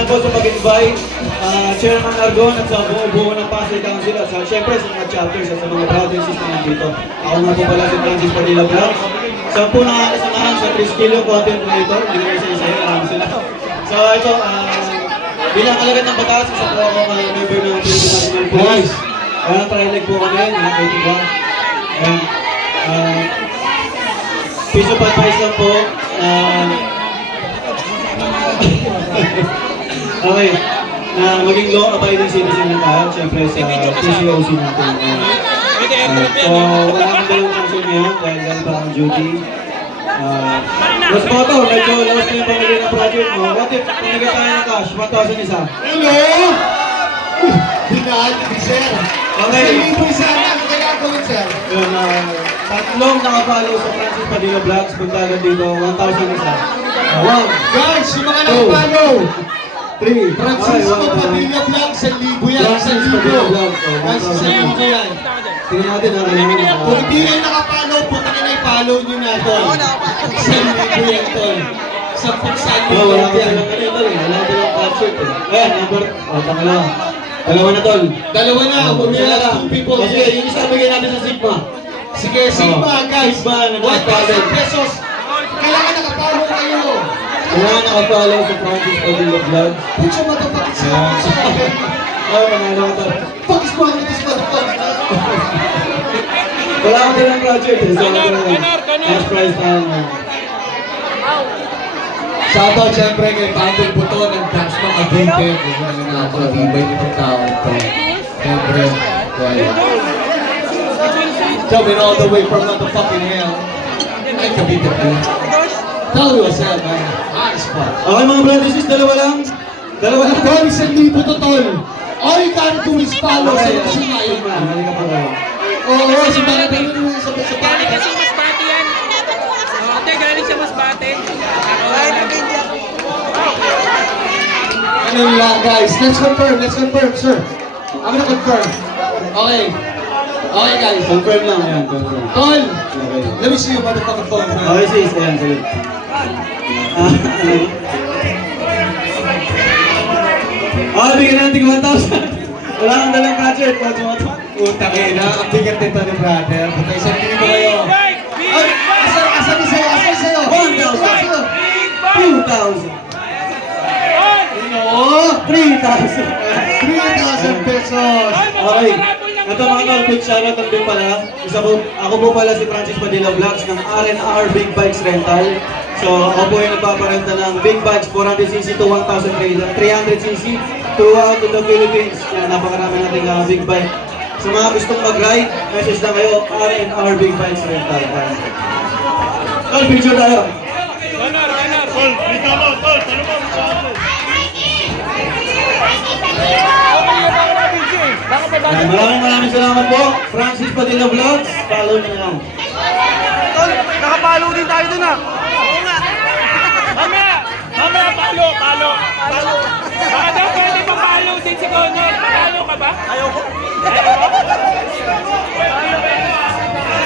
salamat po sa pag-invite. Chairman Argon at sa buo ng Pasay Council at syempre sa mga chapters at sa mga provinces na nandito. Ako nga po pala si Francis Padilla Vlogs. Sa po na kasamahan sa 3 kilo content creator, hindi ko isa-isa yun, marami sila. So ito, bilang alagad ng batas, isa po ako member ng Philippine National Police. Trileg po kami, nakakaitin ba? Piece of advice lang po. Okay, maging law-abiding citizen na tayo, siyempre sa PCOC natin. So, wala akong dalawang function ngayon dahil ganun pa ang duty. Mas po ito, medyo lawas na yung pamilya ng project mo. What if pinagay tayo ng cash, 1,000 isa? Hello! Binahal ni sir. Okay. Libo isa na, kaya gawin sir. Yun, tatlong nakapalo sa Francis Padilla Vlogs, punta agad dito, 1,000 isa. Guys, yung mga nakapalo. 3. Francisco Padilla Vlogs, 1,000 yan. 1,000. Guys, 1,000 yan. Tingnan natin ang Kung hindi kayo nakapalo, putakin na i-follow nyo na ito. 1,000 yan ito. Sa pagsabi ko wala ko yan. silang ganito eh. Wala ko silang capture eh. Ayan, number. Pangalawa. Dalawa na tol. Dalawa na, bumila lang 2 people. Sige, yung isa bigyan natin sa Sigma. Sige, Sigma guys. Sigma, 1,000 pesos. Kailangan nakapalo kayo. Kailangan nakapalo sa Francis Padilla Vlogs. Pucha matapakit sa akin. Ano ko tol. Focus mo ang itis matapakit. Wala ko silang capture eh. So, cash prize na. Shoutout siyempre kay Pantol Buto ng Dance Mga Cavite. Kung ano na napakatibay nitong tao ito. Siyempre, kaya. Coming all the way from motherfucking hell. Ay, Cavite pala. Tell you what's up, man. Hot spot. Okay mga brothers, sis, dalawa lang. Dalawa lang. Tol, 1,000 totol. All you gotta do is follow sa kasi ngayon. Halika po kayo. Oo, si Bana Bana sa Galing kasi Masbate yan. Ate, galing sa Masbate. Ano lang guys, let's confirm, sir. I'm gonna confirm. Okay. Okay guys. Confirm lang, ayan, confirm. Tol, Okay. let me see your motherfucking phone, man. Okay sis, ayan, sige. Bigyan natin 1,000. Wala kang dalang gadget. Utang ina, ang bigat nito ni brother. Puta, isang tingin mo kayo. Ay, asan ni sa'yo? 1,000. 2,000. Oo, 3,000. 3,000 pesos. Okay. Ito mga tol, quick shoutout lang din pala. Ako po pala si Francis Padilla Vlogs ng R&R Big Bikes Rental. So ako po yung nagpaparenta ng big bikes 400cc to 1,300cc throughout the Philippines. Yan, napakarami nating big bike. Sa mga gustong mag-ride, message lang kayo, R&R Big Bikes Rental. Tol, picture tayo. Tol, dito mo, tol. Ano mo? Maraming salamat po. Francis Padilla Vlogs. Follow nyo lang. Tol, nakapalo din tayo dun ah. Oo nga. Mamaya, palo. Baka daw pwede pa follow din si Connor. Follow ka ba? Ayaw ko. Ayaw mo?